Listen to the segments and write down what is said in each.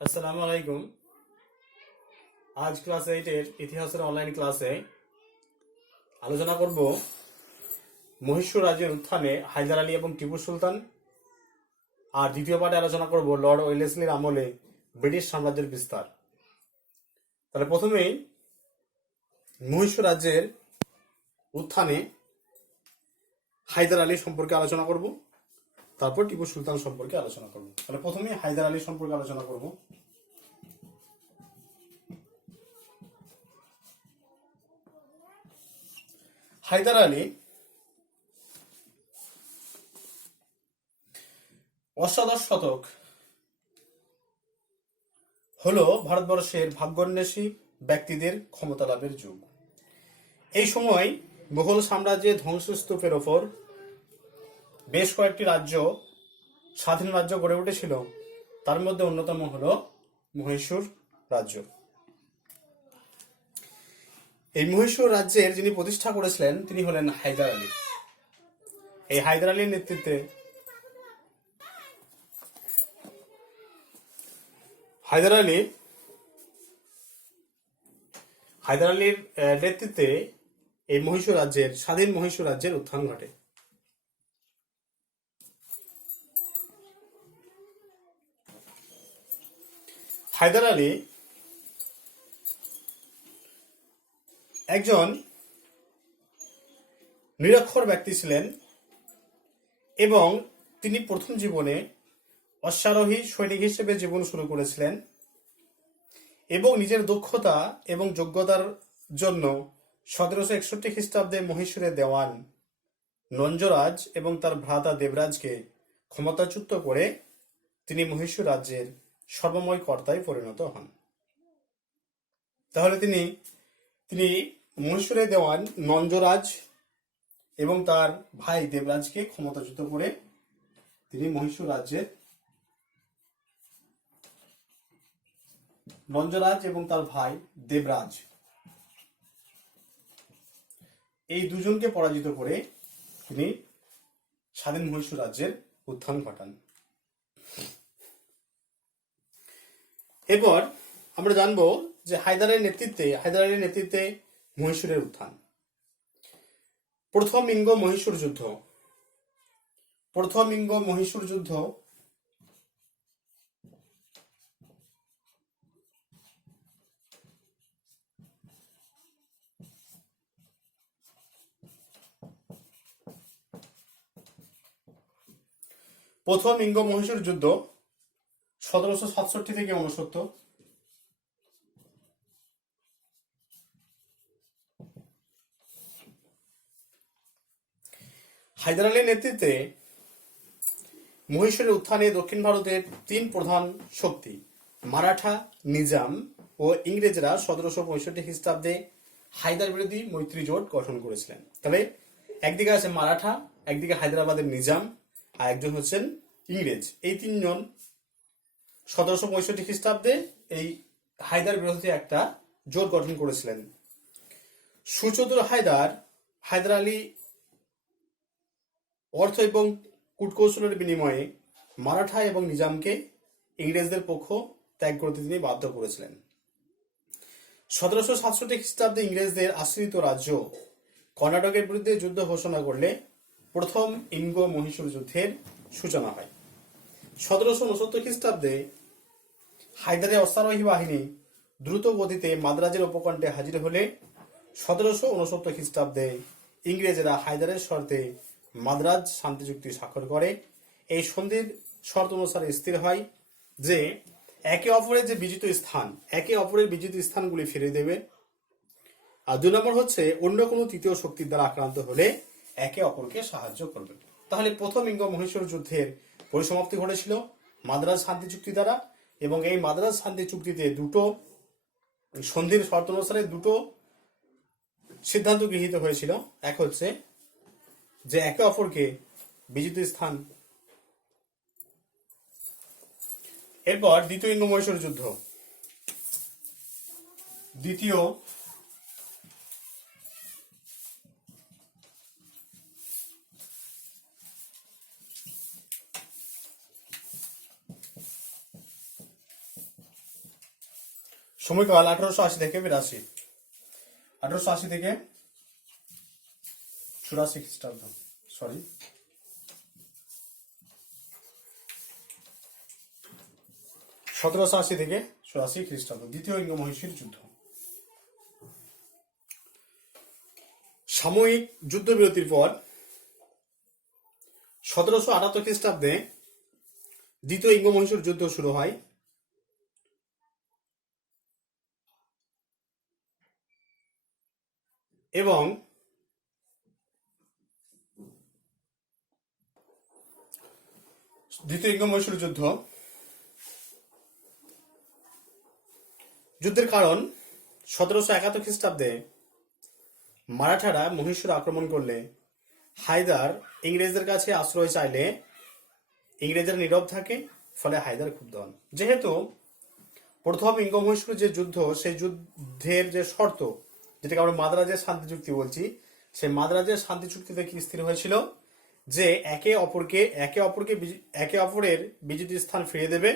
আসসালামু আলাইকুম। আজ ক্লাস 8-এর ইতিহাসের অনলাইন ক্লাসে আলোচনা করব মহীশূর রাজ্যের উত্থানে হায়দার আলী এবং টিপু সুলতান। আর দ্বিতীয় পার্টে আলোচনা করব লর্ড ওয়েলেসলির আমলে ব্রিটিশ সাম্রাজ্যের বিস্তার। তাহলে প্রথমেই মহীশূর রাজ্যের উত্থানে হায়দার আলী সম্পর্কে আলোচনা করব, তারপর টিপু সুলতান সম্পর্কে আলোচনা করব। তাহলে প্রথমেই হায়দার আলী সম্পর্কে আলোচনা করব। হায়দার আলী অষ্টাদশ শতক হলো ভারতবর্ষের ভাগ্যান্বেষী ব্যক্তিদের ক্ষমতা লাভের যুগ। এই সময় মুঘল সাম্রাজ্যের ধ্বংসস্তূপের ওপর বেশ কয়েকটি রাজ্য, স্বাধীন রাজ্য গড়ে উঠেছিল। তার মধ্যে অন্যতম হল মহীশূর রাজ্য। এই মহীশূর রাজ্যের যিনি প্রতিষ্ঠা করেছিলেন তিনি হলেন হায়দার আলী। এই হায়দার আলীর নেতৃত্বে হায়দার আলীর নেতৃত্বে এই মহীশূর রাজ্যের, স্বাধীন মহীশূর রাজ্যের উত্থান ঘটে। হায়দার আলী একজন নিরক্ষর ব্যক্তি ছিলেন এবং তিনি প্রথম জীবনে অশ্বারোহী সৈনিক হিসেবে জীবন শুরু করেছিলেন এবং নিজের দক্ষতা এবং যোগ্যতার জন্য 1761 খ্রিস্টাব্দে মহীশূরের দেওয়ান নঞ্জরাজ এবং তার ভ্রাতা দেবরাজকে ক্ষমতাচ্যুত করে তিনি মহীশূর রাজ্যের সর্বময় কর্তায় পরিণত হন। তাহলে তিনি মহীশূরের দেওয়ান নঞ্জরাজ এবং তার ভাই দেবরাজকে ক্ষমতাচ্যুত করে তিনি মহীশূর রাজ্যের, নঞ্জরাজ এবং তার ভাই দেবরাজ এই দুজনকে পরাজিত করে তিনি স্বাধীন মহীশূর রাজ্যের উত্থান ঘটান। এরপর আমরা জানবো যে হায়দার আলীর নেতৃত্বে মহীশূরের উত্থান। প্রথম ইঙ্গ মহীশূর যুদ্ধ প্রথম ইঙ্গ মহীশূর যুদ্ধ 1767 থেকে 69। হায়দার আলীর নেতৃত্বে মহীশূরের উত্থানে দক্ষিণ ভারতের তিন প্রধান শক্তি মারাঠা, নিজাম ও ইংরেজরা 1765 খ্রিস্টাব্দে হায়দার বিরোধী মৈত্রী জোট গঠন করেছিলেন। তাহলে একদিকে আছে মারাঠা, একদিকে হায়দ্রাবাদের নিজাম, আর একজন হচ্ছেন ইংরেজ। এই তিনজন 1765 খ্রিস্টাব্দে এই হায়দার বিরোধী একটা জোট গঠন করেছিলেন। সুচতুর হায়দার আলী অর্থ এবং কূটকৌশলের বিনিময়ে মারাঠা এবং নিজামকে ইংরেজদের পক্ষ ত্যাগ করতে তিনি বাধ্য করেছিলেন। 1767 খ্রিস্টাব্দে ইংরেজদের আশ্রিত রাজ্য কর্ণাটকের বিরুদ্ধে যুদ্ধ ঘোষণা করলে প্রথম ইঙ্গ মহীশূর যুদ্ধের সূচনা হয়। 1769 খ্রিস্টাব্দে হায়দারের অশ্বারোহী বাহিনী দ্রুত গতিতে মাদ্রাজের উপকণ্ঠে হাজির হলে 1769 খ্রিস্টাব্দে ইংরেজরা হায়দারের শর্তে মাদ্রাজ শান্তি চুক্তি স্বাক্ষর করে। এই সন্ধির শর্ত অনুসারে স্থির হয় যে একে অপরের বিজিত স্থানগুলি ফিরে দেবে, আর 2 নম্বর হচ্ছে অন্য কোনো তৃতীয় শক্তির দ্বারা আক্রান্ত হলে একে অপরকে সাহায্য করবে। তাহলে প্রথম ইঙ্গ মহীশূর যুদ্ধের পরিসমাপ্তি ঘটেছিল মাদ্রাজ শান্তি চুক্তি দ্বারা, এবং এই মাদ্রাজ শান্তি চুক্তিতে দুটো সন্ধির শর্ত অনুসারে দুটো সিদ্ধান্ত গৃহীত হয়েছিল। এক হচ্ছে যে একে অপরকে বিজিত স্থান। এরপর দ্বিতীয় ইঙ্গ মহীশূর যুদ্ধ। সময়কাল 1880 থেকে 82, 1880 থেকে 84 খ্রিস্টাব্দ, সরি 1780 থেকে 84 খ্রিস্টাব্দ, দ্বিতীয় ইঙ্গ মহিষীর যুদ্ধ। সাময়িক যুদ্ধবিরতির পর 1778 খ্রিস্টাব্দে দ্বিতীয় ইঙ্গ মহীশূর যুদ্ধ শুরু হয় এবং দ্বিতীয় ইঙ্গ মহীশূর যুদ্ধের কারণ 1771 খ্রিস্টাব্দে মারাঠারা মহীশূর আক্রমণ করলে হায়দার ইংরেজদের কাছে আশ্রয় চাইলে ইংরেজরা নীরব থাকে, ফলে হায়দার ক্ষুব্ধ হন। যেহেতু প্রথম ইঙ্গ মহীশূর যে যুদ্ধ, সেই যুদ্ধের যে শর্ত, যেটাকে আমরা মাদ্রাজের শান্তি চুক্তি বলছি, সেই মাদ্রাজের শান্তি চুক্তিতে কি স্থির হয়েছিল যে একে অপরের বিজিত স্থান ফিরিয়ে দেবে,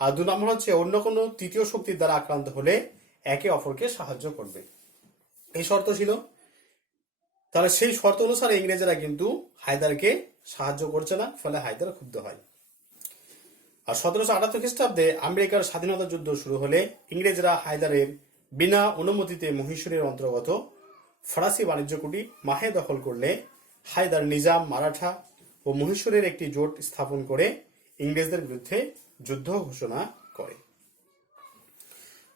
আর 2 নম্বর হচ্ছে অন্য কোনো তৃতীয় শক্তির দ্বারা আক্রান্ত হলে একে অপরকে সাহায্য করবে, এই শর্ত ছিল। তাহলে সেই শর্ত অনুসারে ইংরেজরা কিন্তু হায়দারকে সাহায্য করছে না, ফলে হায়দার ক্ষুব্ধ হয়। আর 1778 খ্রিস্টাব্দে আমেরিকার স্বাধীনতা যুদ্ধ শুরু হলে ইংরেজরা হায়দারের বিনা অনুমতিতে মহীশূরের অন্তর্গত ফরাসি বাণিজ্য কুটি মাহে দখল করলে হায়দার নিজাম, মারাঠা ও মহীশূরের একটি জোট স্থাপন করে ইংরেজদের বিরুদ্ধে যুদ্ধ ঘোষণা করে।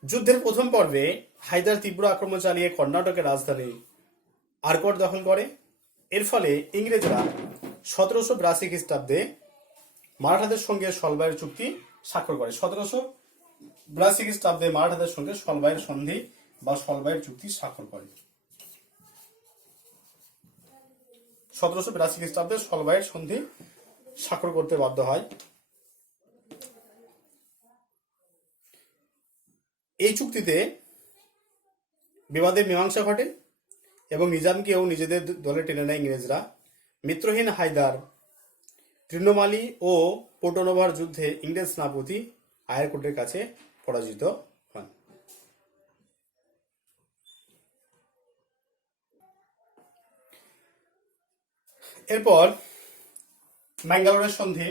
যুদ্ধের প্রথম পর্বে হায়দার তীব্র আক্রমণ চালিয়ে কর্ণাটকের রাজধানী আরকট দখল করে। এর ফলে ইংরেজরা 1782 খ্রিস্টাব্দে মারাঠাদের সঙ্গে সলবাইয়ের চুক্তি স্বাক্ষর করে। 1782 খ্রিস্টাব্দে মারাঠাদের সঙ্গে সলবাইয়ের সন্ধি বা সলবাইয়ের চুক্তি স্বাক্ষর করে। 1782 খ্রিস্টাব্দে সলবাইয়ের সন্ধি স্বাক্ষর করতে বাধ্য হয়। এই চুক্তিতে বিবাদের মীমাংসা ঘটে এবং নিজামকেও নিজেদের দলে টেনে নেয় ইংরেজরা। মিত্রহীন হায়দার তৃণমালী ও পোর্টোনোভার যুদ্ধে ইংরেজ সেনাপতি আয়ারকোটের কাছে পরাজিত হন। এরপর ম্যাঙ্গালোরের সন্ধি।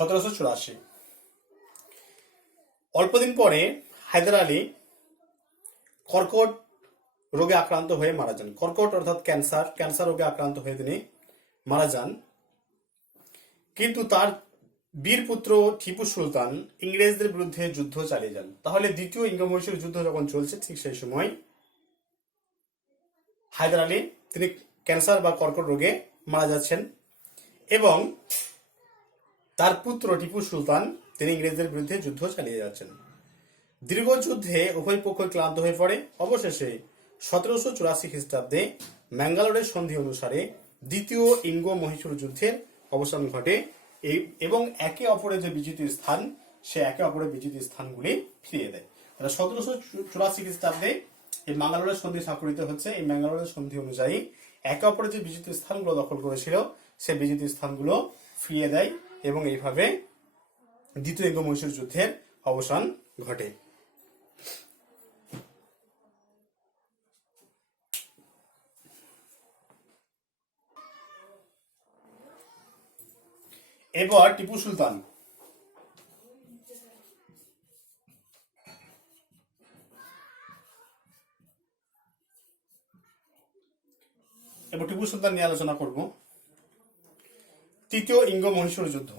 (1784) অল্পদিন পরে হায়দার আলী কর্কট রোগে আক্রান্ত হয়ে মারা যান। কর্কট অর্থাৎ ক্যান্সার রোগে আক্রান্ত হয়ে তিনি মারা যান। কিন্তু তার বীর পুত্র টিপু সুলতান ইংরেজদের বিরুদ্ধে যুদ্ধ চালিয়ে যান। তাহলে দ্বিতীয় ইঙ্গ মহীশূর যুদ্ধ যখন চলছে, ঠিক সেই সময় হায়দার আলী তিনি ক্যান্সার বা কর্কট রোগে মারা যাচ্ছেন এবং তার পুত্র টিপু সুলতান তিনি ইংরেজদের বিরুদ্ধে যুদ্ধ চালিয়ে যাচ্ছেন। দীর্ঘ যুদ্ধে উভয় পক্ষ ক্লান্ত হয়ে পড়ে। অবশেষে 1784 খ্রিস্টাব্দে ম্যাঙ্গালোরের সন্ধি অনুসারে দ্বিতীয় ইঙ্গ মহীশূর যুদ্ধের অবসান ঘটে এবং একে অপরের যে বিজিত স্থান, সে একে অপরের বিজিত স্থানগুলি ফিরিয়ে দেয়। 1784 খ্রিস্টাব্দে এই ম্যাঙ্গালোরের সন্ধি স্বাক্ষরিত হচ্ছে। এই ম্যাঙ্গালোরের সন্ধি অনুযায়ী একে অপরের যে বিজিত স্থানগুলো দখল করেছিল, সে বিজিত স্থানগুলো ফিরিয়ে দেয় এবং এইভাবে দ্বিতীয় ইঙ্গ মহীশূর যুদ্ধের অবসান ঘটে। এরপর টিপু সুলতান। এবার টিপু সুলতান নিয়ে আলোচনা করব। তৃতীয় ইঙ্গ মহীশূর যুদ্ধ।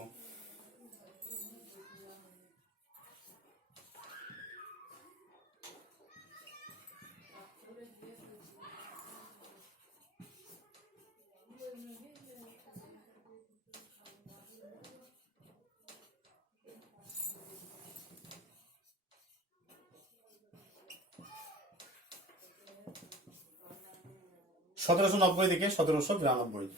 (1790 থেকে 1792)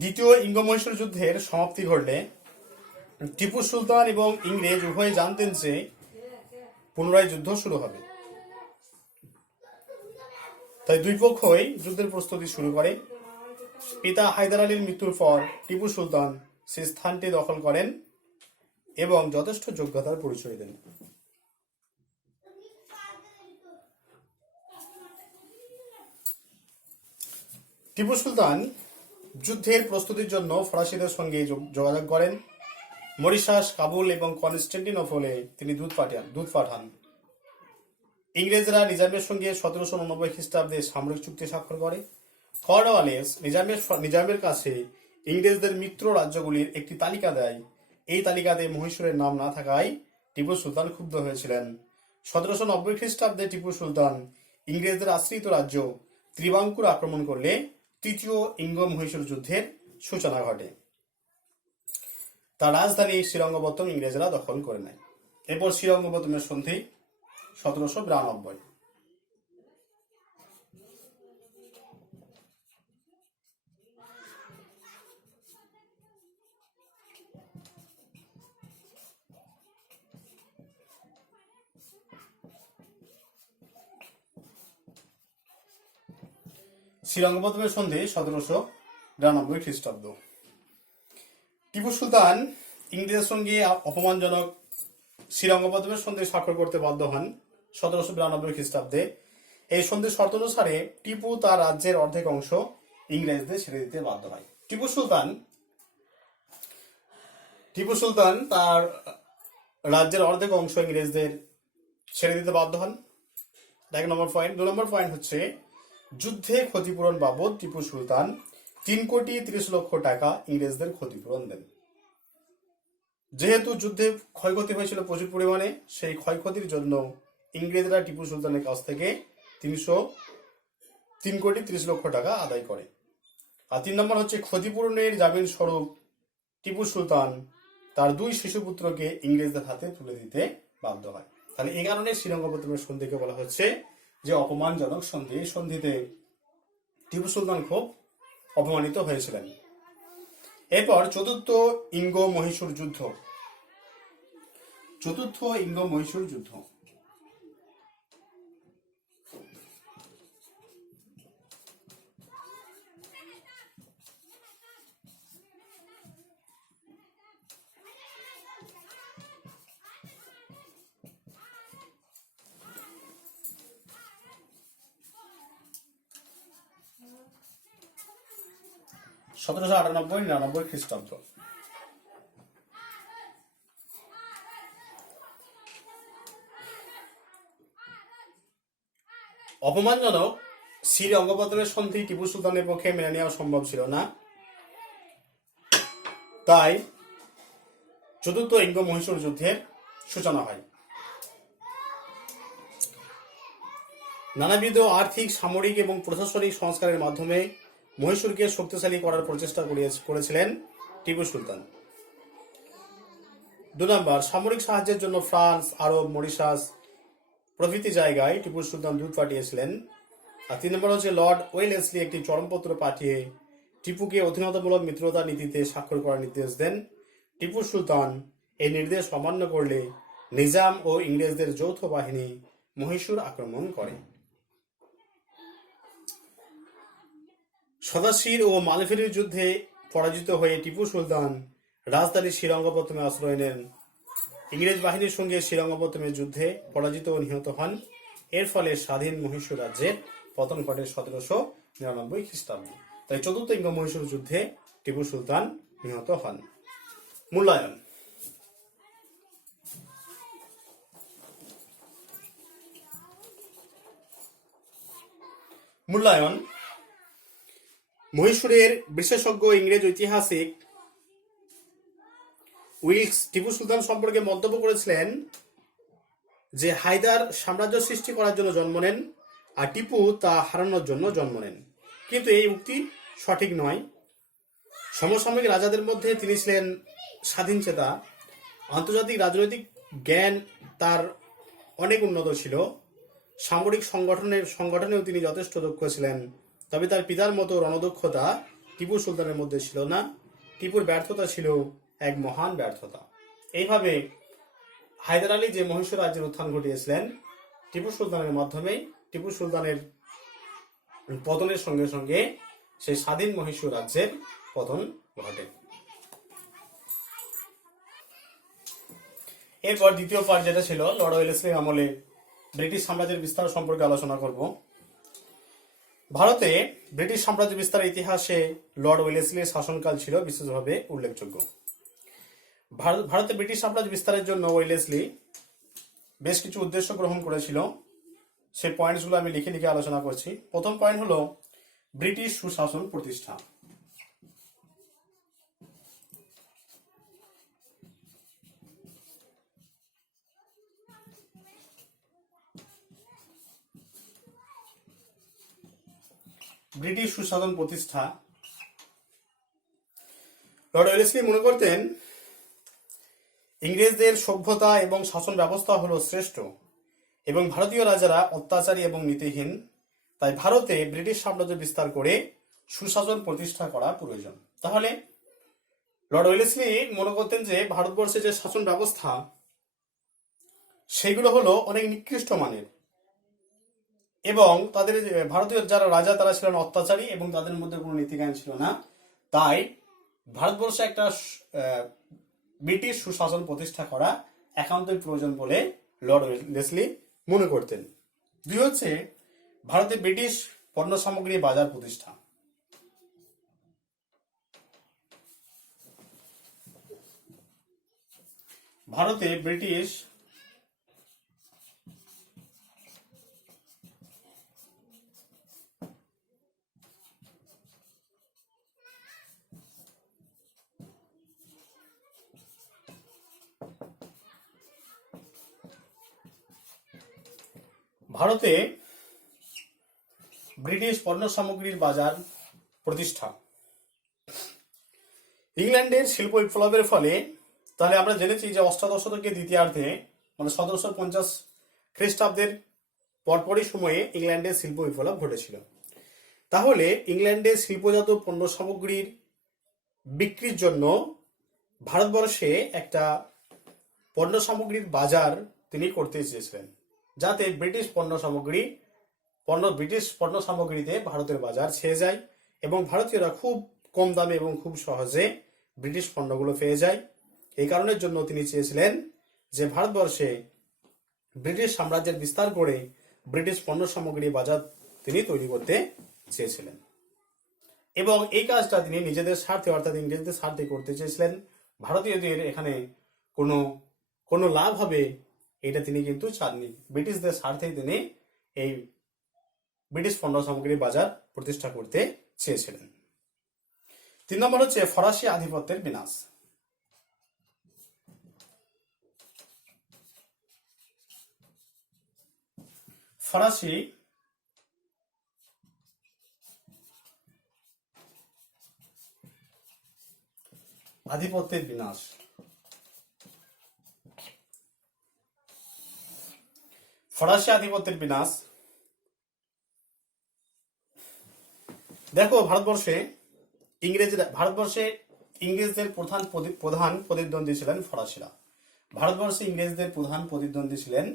দ্বিতীয় ইঙ্গ মহীশূর যুদ্ধের সমাপ্তি ঘটলে টিপু সুলতান এবং ইংরেজ উভয়ে জানতেন যে পুনরায় যুদ্ধ শুরু হবে। তাই দুই পক্ষই যুদ্ধের প্রস্তুতি শুরু করে। পিতা হায়দার আলীর মৃত্যুর পর টিপু সুলতান সেই স্থানটি দখল করেন এবং যথেষ্ট যোগ্যতার পরিচয় দেন। টিপু সুলতান যুদ্ধের প্রস্তুতির জন্য ফরাসিদের সঙ্গে যোগাযোগ করেন। মরিশাস, কাবুল এবং কনস্টান্টিনোপলে তিনি দূত পাঠান। ইংরেজরা নিজামের সঙ্গে 1789 খ্রিস্টাব্দে সামরিক চুক্তি স্বাক্ষর করে। কর্নওয়ালিস নিজামের কাছে ইংরেজদের মিত্র রাজ্যগুলির একটি তালিকা দেয়। এই তালিকাতে মহীশূরের নাম না থাকায় টিপু সুলতান ক্ষুব্ধ হয়েছিলেন। 1790 খ্রিস্টাব্দে টিপু সুলতান ইংরেজদের আশ্রিত রাজ্য ত্রিবাঙ্কুর আক্রমণ করলে তৃতীয় ইঙ্গ মহীশূর যুদ্ধের সূচনা ঘটে। তার রাজধানী শ্রীরঙ্গপত্তম ইংরেজরা দখল করে নেয়। এরপর শ্রীরঙ্গপত্তমের সন্ধি 1792। শ্রীরঙ্গপত্তমের সন্ধি 1792 খ্রিস্টাব্দ। টিপু সুলতান ইংরেজের সঙ্গে অপমানজনক শ্রীরঙ্গপত্তমের সন্ধি স্বাক্ষর করতে বাধ্য হন 1792 খ্রিস্টাব্দে। এই সন্ধির শর্ত অনুসারে টিপু তার রাজ্যের অর্ধেক অংশ ইংরেজদের ছেড়ে দিতে বাধ্য হয়। টিপু সুলতান তার রাজ্যের অর্ধেক অংশ ইংরেজদের ছেড়ে দিতে বাধ্য হন। 1 নম্বর পয়েন্ট। 2 নম্বর পয়েন্ট হচ্ছে যুদ্ধে ক্ষতিপূরণ বাবদ টিপু সুলতান 3,30,00,000 টাকা ইংরেজদের ক্ষতিপূরণ দেন। যেহেতু যুদ্ধে ক্ষয়ক্ষতি হয়েছিল প্রচুর পরিমাণে, সেই ক্ষয়ক্ষতির জন্য ইংরেজরা টিপু সুলতানের কাছ থেকে 3,30,00,000 টাকা আদায় করে। আর 3 নম্বর হচ্ছে ক্ষতিপূরণের জামিন স্বরূপ টিপু সুলতান তার 2 শিশুপুত্রকে ইংরেজদের হাতে তুলে দিতে বাধ্য হয়। তাহলে এই কারণে শ্রীরঙ্গপত্তমের সন্ধিকে বলা হচ্ছে যে অপমানজনক সন্ধি। এই সন্ধিতে টিপু সুলতান খুব অপমানিত হয়েছিলেন। এরপর চতুর্থ ইঙ্গ মহীশূর যুদ্ধ। 1798-99 খ্রিস্টাব্দ। অপমানজনক শ্রীরঙ্গপত্তমের সন্ধি টিপু সুলতানের পক্ষে মেনে নেওয়া সম্ভব ছিল না। তাই চতুর্থ ইঙ্গ মহীশূর যুদ্ধের সূচনা হয়। নানাবিধ আর্থিক, সামরিক এবং প্রশাসনিক সংস্কারের মাধ্যমে মহীশূরকে শক্তিশালী করার প্রচেষ্টা করেছিলেন টিপু সুলতান। 2 নম্বর, সামরিক সাহায্যের জন্য ফ্রান্স, আরব, মরিশাস প্রভৃতি জায়গায় টিপু সুলতান দূত পাঠিয়েছিলেন। আর 3 নম্বর হচ্ছে লর্ড ওয়েলেসলি একটি চরমপত্র পাঠিয়ে টিপুকে অধীনতামূলক মিত্রতা নীতিতে স্বাক্ষর করার নির্দেশ দেন। টিপু সুলতান এই নির্দেশ অমান্য করলে নিজাম ও ইংরেজদের যৌথ বাহিনী মহীশূর আক্রমণ করে। সদাশির ও মালভেরির যুদ্ধে পরাজিত হয়ে টিপু সুলতান রাজধানী শ্রীরঙ্গপত্তমে আশ্রয় নেন। ইংরেজ বাহিনীর সঙ্গে শ্রীরঙ্গপত্তমের যুদ্ধে পরাজিত ও নিহত হন। এর ফলে স্বাধীন মহীশূর রাজ্যের পতন ঘটে 1799 খ্রিস্টাব্দে। তাই চতুর্থ ইঙ্গ মহীশূর যুদ্ধে টিপু সুলতান নিহত হন। মূল্যায়ন। মহীশূরের বিশেষজ্ঞ ইংরেজ ঐতিহাসিক উইলস টিপু সুলতান সম্পর্কে মন্তব্য করেছিলেন যে হায়দার সাম্রাজ্য সৃষ্টি করার জন্য জন্ম নেন আর টিপু তা হারানোর জন্য জন্ম নেন। কিন্তু এই উক্তি সঠিক নয়। সমসাময়িক রাজাদের মধ্যে তিনি ছিলেন স্বাধীন চেতা। আন্তর্জাতিক রাজনৈতিক জ্ঞান তার অনেক উন্নত ছিল। সামরিক সংগঠনেও তিনি যথেষ্ট দক্ষ ছিলেন। তবে তার পিতার মতো রণদক্ষতা টিপু সুলতানের মধ্যে ছিল না। টিপুর ব্যর্থতা ছিল এক মহান ব্যর্থতা। এইভাবে হায়দার আলী যে মহীশূর রাজ্যের উত্থান ঘটিয়েছিলেন টিপু সুলতানের মাধ্যমে, টিপু সুলতানের পতনের সঙ্গে সঙ্গে সেই স্বাধীন মহীশূর রাজ্যের পতন ঘটে। এরপর দ্বিতীয় পার্ট যেটা ছিল লর্ড ওয়েলেসলির আমলে ব্রিটিশ সাম্রাজ্যের বিস্তার সম্পর্কে আলোচনা করব। ভারতে ব্রিটিশ সাম্রাজ্য বিস্তারের ইতিহাসে লর্ড ওয়েলেসলির শাসনকাল ছিল বিশেষভাবে উল্লেখযোগ্য। ভারতে ব্রিটিশ সাম্রাজ্য বিস্তারের জন্য ওয়েলেসলি বেশ কিছু উদ্দেশ্য গ্রহণ করেছিল। সেই পয়েন্টসগুলো আমি লিখে লিখে আলোচনা করছি। প্রথম পয়েন্ট হলো ব্রিটিশ সুশাসন প্রতিষ্ঠা। ব্রিটিশ সুশাসন প্রতিষ্ঠা। লর্ড ওয়েলেসলি মনে করতেন ইংরেজদের সভ্যতা এবং শাসন ব্যবস্থা হলো শ্রেষ্ঠ এবং ভারতীয় রাজারা অত্যাচারী এবং নীতিহীন। তাই ভারতে ব্রিটিশ সাম্রাজ্য বিস্তার করে সুশাসন প্রতিষ্ঠা করা প্রয়োজন। তাহলে লর্ড ওয়েলেসলি মনে করতেন যে ভারতবর্ষে যে শাসন ব্যবস্থা সেগুলো হলো অনেক নিকৃষ্ট মানের এবং তাদের ভারতীয় যারা রাজা তারা ছিলেন অত্যাচারী এবং তাদের মধ্যে কোনো নীতিজ্ঞান ছিল না। তাই ভারতবর্ষে একটা ব্রিটিশ সুশাসন প্রতিষ্ঠা করা একান্তই প্রয়োজন বলে লর্ড ওয়েলেসলি মনে করতেন। দুই হচ্ছে ভারতে ব্রিটিশ পণ্য সামগ্রী বাজার প্রতিষ্ঠা। ভারতে ব্রিটিশ ভারতে ব্রিটিশ পণ্য সামগ্রীর বাজার প্রতিষ্ঠা। ইংল্যান্ডের শিল্প বিপ্লবের ফলে তাহলে আমরা জেনেছি যে অষ্টাদশ শতকের দ্বিতীয়ার্ধে মানে 1750 খ্রিস্টাব্দের পরপরই সময়ে ইংল্যান্ডের শিল্প বিপ্লব ঘটেছিল। তাহলে ইংল্যান্ডের শিল্পজাত পণ্য সামগ্রীর বিক্রির জন্য ভারতবর্ষে একটা পণ্য সামগ্রীর বাজার তিনি করতে চেয়েছিলেন, যাতে ব্রিটিশ পণ্য সামগ্রীতে ভারতের বাজার ছেয়ে যায় এবং ভারতীয়রা খুব কম দামে এবং খুব সহজে ব্রিটিশ পণ্যগুলো পেয়ে যায়। এই কারণের জন্য তিনি চেয়েছিলেন যে ভারতবর্ষে ব্রিটিশ সাম্রাজ্যের বিস্তার করে ব্রিটিশ পণ্য সামগ্রী বাজার তিনি তৈরি করতে চেয়েছিলেন এবং এই কাজটা তিনি নিজেদের স্বার্থে অর্থাৎ ইংরেজদের স্বার্থে করতে চেয়েছিলেন। ভারতীয়দের এখানে কোনো লাভ হবে এটা তিনি কিন্তু চাননি। ব্রিটিশদের স্বার্থেই তিনি এই ব্রিটিশ পণ্য সামগ্রী বাজার প্রতিষ্ঠা করতে চেয়েছিলেন। 3 নম্বর হচ্ছে ফরাসি আধিপত্যের বিনাশ। ফরাসি আধিপত্যের বিনাশ। ফরাসি আধিপত্যের বিনাশ। দেখো ভারতবর্ষে ইংরেজদের প্রধান প্রতিদ্বন্দ্বী ছিলেন ফরাসিরা। ভারতবর্ষে ইংরেজদের প্রধান প্রতিদ্বন্দ্বী ছিলেন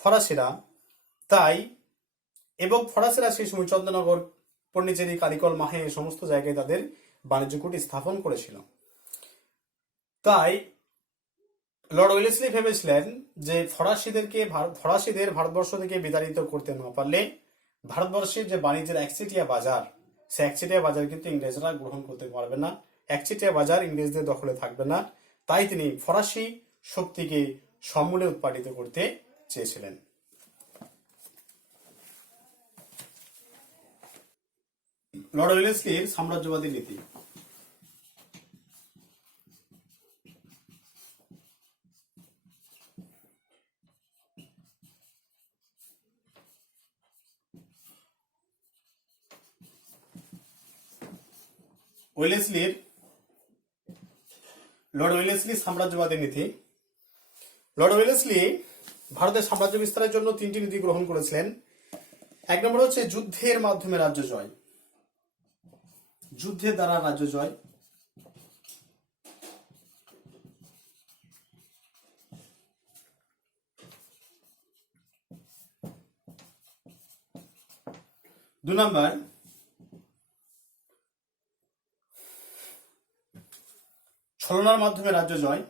ফরাসিরা। তাই এবং ফরাসিরা সেই সময় চন্দ্রনগর, পন্ডিচেরি, কারিকল, মাহে এই সমস্ত জায়গায় তাদের বাণিজ্য কুটি স্থাপন করেছিল। তাই লর্ড ওয়েলেসলি ভেবেছিলেন যে ফরাসিদের ভারতবর্ষ থেকে বিতাড়িত করতে না পারলে ভারতবর্ষের যে বাণিজ্যের একচেটিয়া বাজার, সে একচেটিয়া বাজার কিন্তু ইংরেজরা গ্রহণ করতে পারবে না, একচেটিয়া বাজার ইংরেজদের দখলে থাকবে না। তাই তিনি ফরাসি শক্তিকে সমূলে উৎপাদিত করতে চেয়েছিলেন। লর্ড ওয়েলেসলির সাম্রাজ্যবাদী নীতি। লর্ড ওয়েলেসলির সাম্রাজ্যবাদী নীতি। লর্ড ওয়েলেসলি ভারতের সাম্রাজ্য বিস্তারের জন্য 3টি নীতি গ্রহণ করেছিলেন। 1 নম্বর হচ্ছে যুদ্ধের মাধ্যমে রাজ্য জয়। যুদ্ধের দ্বারা রাজ্য জয়। দু নম্বর, ছলনার মাধ্যমে রাজ্য জয়।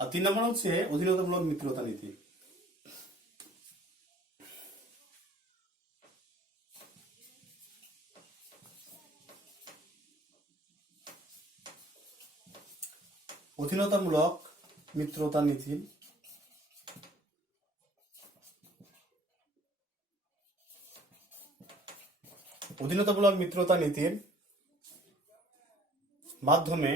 আর 3 নম্বর হচ্ছে অধীনতামূলক মিত্রতা নীতি। অধীনতামূলক মিত্রতা নীতি অধীনতামূলক মিত্রতা নীতির মাধ্যমে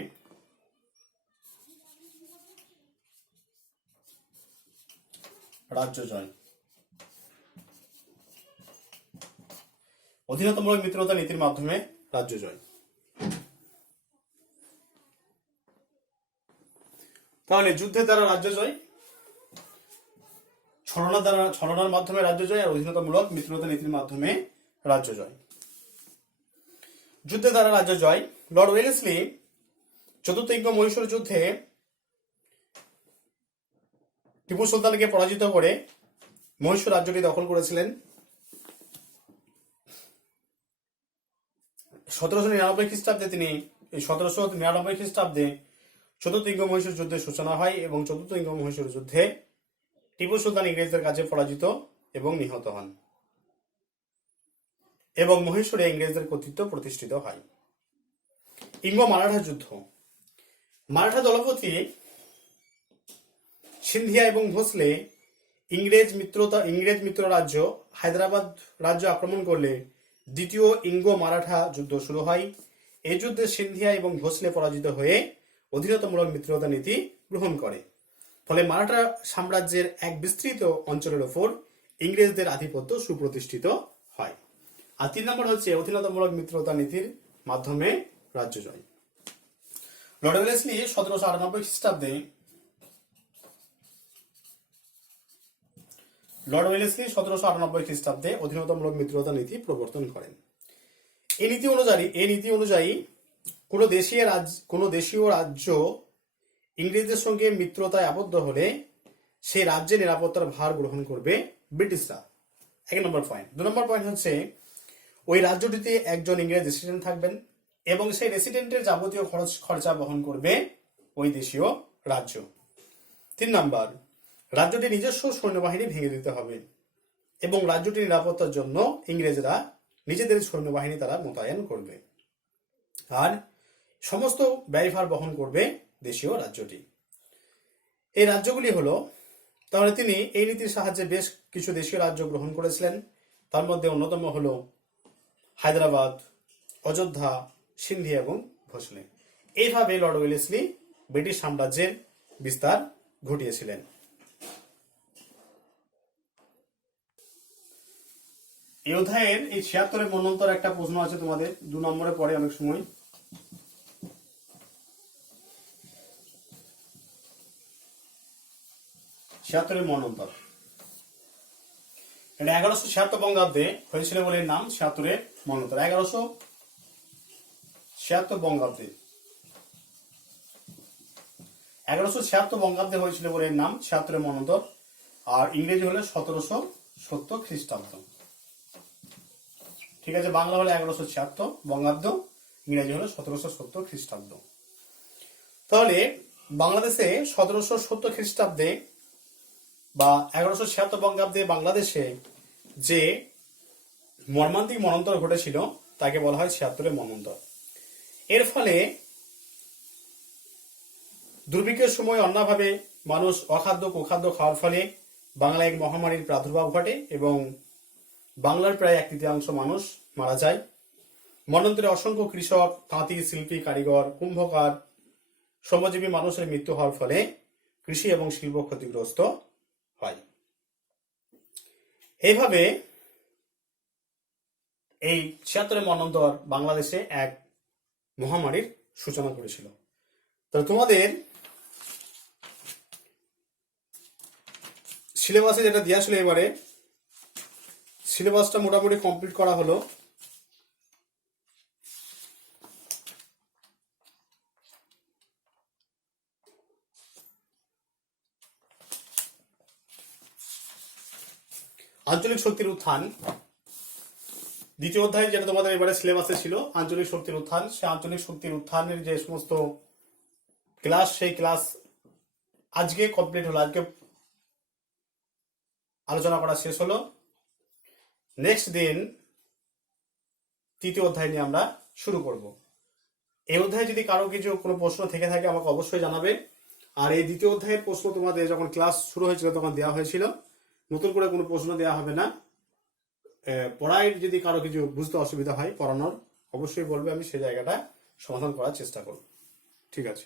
রাজ্য জয়। অধীনতামূলক মিত্রতা নীতির মাধ্যমে রাজ্য জয়। তাহলে যুদ্ধের দ্বারা রাজ্য জয়, ছলনার মাধ্যমে রাজ্য জয়, আর অধীনতামূলক মিত্রতা নীতির মাধ্যমে রাজ্য জয়। যুদ্ধের দ্বারা রাজ্য জয়। লর্ড ওয়েলেসলি চতুর্থ ইঙ্গ মহীশূর যুদ্ধে টিপু সুলতানকে পরাজিত করে মহীশূর রাজ্যটি দখল করেছিলেন। 1799 খ্রিস্টাব্দে তিনি 1799 খ্রিস্টাব্দে চতুর্থ ইঙ্গ মহীশূর যুদ্ধের সূচনা হয় এবং চতুর্থ ইঙ্গ মহীশূর যুদ্ধে টিপু সুলতান ইংরেজদের কাছে পরাজিত এবং নিহত হন এবং মহীশূরে ইংরেজদের কর্তৃত্ব প্রতিষ্ঠিত হয়। ইঙ্গ মারাঠা যুদ্ধ। মারাঠা দলপতি সিন্ধিয়া এবং ভোসলে ইংরেজ মিত্র রাজ্য হায়দ্রাবাদ রাজ্য আক্রমণ করলে দ্বিতীয় ইঙ্গ মারাঠা যুদ্ধ শুরু হয়। এই যুদ্ধে সিন্ধিয়া এবং ভোসলে পরাজিত হয়ে অধীনতামূলক মিত্রতা নীতি গ্রহণ করে। ফলে মারাঠা সাম্রাজ্যের এক বিস্তৃত অঞ্চলের ওপর ইংরেজদের আধিপত্য সুপ্রতিষ্ঠিত হয়। আর 3 নম্বর হচ্ছে অধীনতামূলক মিত্রতা নীতির মাধ্যমে রাজ্য জয়। লর্ড ওয়েলেসলি 1798 খ্রিস্টাব্দে অধীনতামূলক মিত্রতা নীতি প্রবর্তন করেন। এই নীতি অনুযায়ী কোন দেশীয় রাজ্য ইংরেজদের সঙ্গে মিত্রতায় আবদ্ধ হলে সেই রাজ্যের নিরাপত্তার ভার গ্রহণ করবে ব্রিটিশরা। 1 নম্বর পয়েন্ট। 2 নম্বর পয়েন্ট হচ্ছে ওই রাজ্যটিতে একজন ইংরেজ রেসিডেন্ট থাকবেন এবং সেই রেসিডেন্টের যাবতীয় খরচা বহন করবে ওই দেশীয় রাজ্য। 3 নম্বর, রাজ্যটি নিজস্ব সৈন্যবাহিনী ভেঙে দিতে হবে এবং রাজ্যটির নিরাপত্তার জন্য ইংরেজরা নিজেদের সৈন্যবাহিনী তারা মোতায়েন করবে আর সমস্ত ব্যয়ভার বহন করবে দেশীয় রাজ্যটি। এই রাজ্যগুলি হলো, তাহলে তিনি এই নীতির সাহায্যে বেশ কিছু দেশীয় রাজ্য গ্রহণ করেছিলেন। তার মধ্যে অন্যতম হলো হায়দ্রাবাদ, অযোধ্যা, সিন্ধি এবং ভোসলে। এইভাবে লর্ড ওয়েলেসলি ব্রিটিশ সাম্রাজ্যের বিস্তার ঘটিয়েছিলেন। এই অধ্যায়ের এই 76 মন্বন্তর একটা প্রশ্ন আছে তোমাদের 2 নম্বরে পড়ে অনেক সময়। মন্বন্তর এটা 1176 বঙ্গাব্দে হয়েছিল বলে নাম 76 মন্বন্তর। 1176 বঙ্গাব্দে 1176 বঙ্গাব্দে হয়েছিল বলে নাম 76 মন্বন্তর। আর ইংরেজি হলে 1770 খ্রিস্টাব্দ। ঠিক আছে, বাংলা হলে 1176 বঙ্গাব্দ, ইংরেজি হলো 1770 খ্রিস্টাব্দ। তাহলে বাংলাদেশে 1770 খ্রিস্টাব্দে বা 1176 বঙ্গাব্দে বাংলাদেশে যে মর্মান্তিক মন্বন্তর ঘটেছিল তাকে বলা হয় 76 মন্বন্তর। এর ফলে দুর্ভিক্ষের সময় অন্যভাবে মানুষ অখাদ্য কুখাদ্য খাওয়ার ফলে বাংলায় এক মহামারীর প্রাদুর্ভাব ঘটে এবং বাংলার প্রায় 1/3 মানুষ মারা যায়। মন্বন্তরে অসংখ্য কৃষক, তাঁতি, শিল্পী, কারিগর, কুম্ভকার, শ্রমজীবী মানুষের মৃত্যু হওয়ার ফলে কৃষি এবং শিল্প ক্ষতিগ্রস্ত হয়। এইভাবে এই 76 মন্বন্তর বাংলাদেশে এক মহামারীর সূচনা করেছিল। তাহলে তোমাদের সিলেবাসে যেটা দেওয়া ছিল, এবারে সিলেবাসটা মোটামুটি কমপ্লিট করা হলো। আঞ্চলিক শক্তির উত্থান দ্বিতীয় অধ্যায়, যেটা তোমাদের এবারে সিলেবাসে ছিল, আঞ্চলিক শক্তির উত্থান। সে আঞ্চলিক শক্তির উত্থানের যে সমস্ত ক্লাস, সেই ক্লাস আজকে কমপ্লিট হলো, আজকে আলোচনা করা শেষ হলো। নেক্সট দিন তৃতীয় অধ্যায় নিয়ে আমরা শুরু করব। এই অধ্যায়ে যদি কারো কিছু কোনো প্রশ্ন থেকে থাকে আমাকে অবশ্যই জানাবে। আর এই দ্বিতীয় অধ্যায়ের প্রশ্ন তোমাদের যখন ক্লাস শুরু হয়েছিল তখন দেওয়া হয়েছিল, নতুন করে কোনো প্রশ্ন দেওয়া হবে না। পড়ায় যদি কারো কিছু বুঝতে অসুবিধা হয় পড়ানোর, অবশ্যই বলবে, আমি সেই জায়গাটা সমাধান করার চেষ্টা করব। ঠিক আছে।